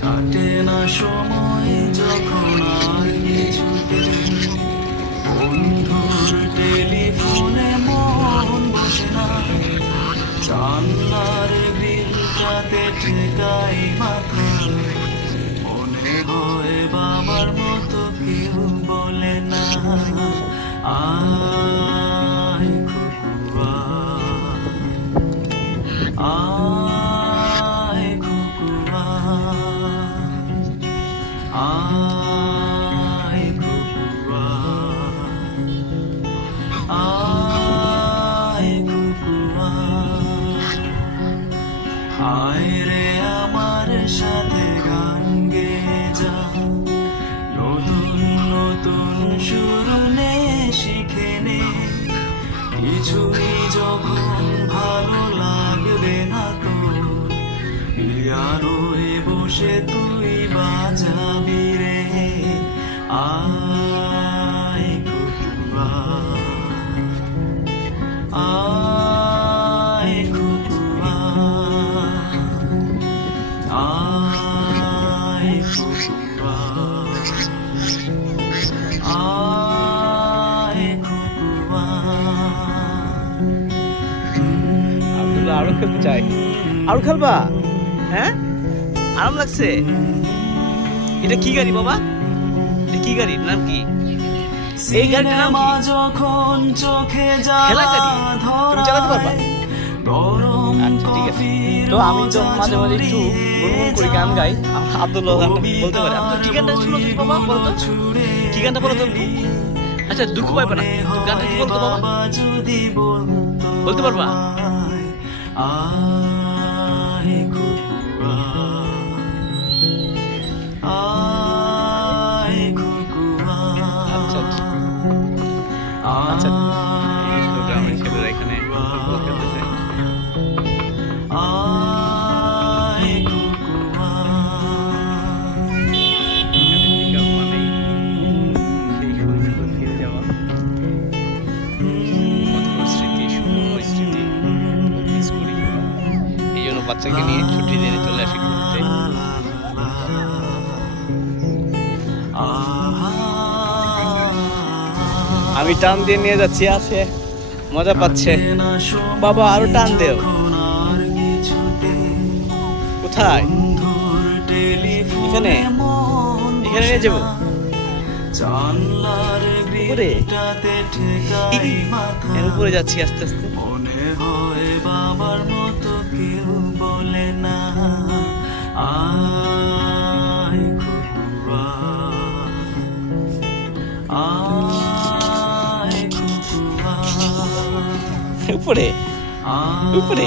কাটে না সময় যখন আর কিছুতে বন্ধুর টেলিফোনে মন বসে না, জানলার বিলটাতে ঠেকাই মাথা, মনে হয় বাবার মতো কেউ বলে না, আয় খুকুয়া, আয় খুকুয়া, আয় খুকুয়া, আয় খুকুয়া, আয় রে আমার সাথে গান গেয়ে যা, নতুন নতুন সুর নে শিখে নে, কিছুই যখন ভালো লাগবে না তোর, পিয়ানোয় বসে তুই বাজাবি রে, আয় খুকুয়া, আয় খুকুয়া, আয় খুকুয়া, আয় খুকুয়া। আব্দুল্লাহ আরো খেলতে চাই। আরো খেলবা? হ্যাঁ, আরাম লাগছে। এটা কি গাড়ি বাবা? এটা কি গাড়ির নাম কি? এই গাড়িটার নাম কি? যখন চোখে খেলা গাড়ি তুমি চালাতে পারবা? গরম আচ্ছা ঠিক আছে। তো আমি তো মাঝে মাঝে একটু গুনগুন করে গান গাই। আব্দুল্লাহ গানটা বলতে পারে। আপনি কি গানটা শুনো তো বাবা? বলো তো কি গানটা বলো তো। আচ্ছা দুঃখ পাইবা না, তুমি গানটা কি বলতো বাবা? বলতে পারবা? আয় খুকুয়া, আয় খুকুয়া, আচ্ছা আচ্ছা। এই তো গ্রামের ছেলেরা এখানে ফুটবল খেলতেছে। আয় খুকুয়া, এখানে বিকাল মানেই সেই শৈশবে ফিরে যাওয়া, মধুর স্মৃতি, সুন্দর স্মৃতি খুব মিস করি। এই জন্য বাচ্চাকে নিয়ে ছুটি দিনে চলে আসি ঘুরতে। আমি টান দিয়ে নিয়ে যাচ্ছি, আছে মজা পাচ্ছে। বাবা আরো টান দেও। কোথায়? এখানে এখানে নিয়ে যাবো। উপরে উপরে যাচ্ছি আস্তে আস্তে। মনে হয় বাবার মতো কেউ বলে না, আয় খুকুয়া, আয় খুকুয়া, উপরে উপরে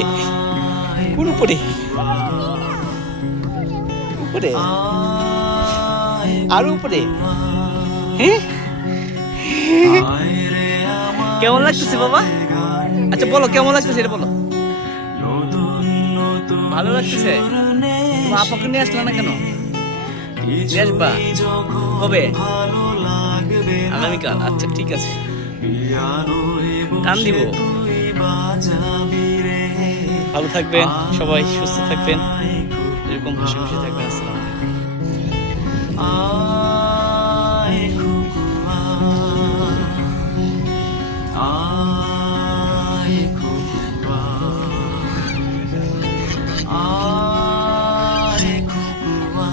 কোন উপরে? উপরে আর উপরে। হ্যাঁ কেমন লাগতেছে বাবা? আচ্ছা বলো কেমন লাগতেছে এটা বলো। ভালো লাগতেছে? তোমার আপাকে নিয়ে আসলে না কেন? নিয়ে আসবা কবে? আগামীকাল? আচ্ছা ঠিক আছে, টান দিব। ভালো থাকবেন সবাই, সুস্থ থাকবেন, এরকম হাসি খুশি থাকবেন। আসসালামু আলাইকুম। আয় খুকুয়া, আয় খুকুয়া, আয় খুকুয়া।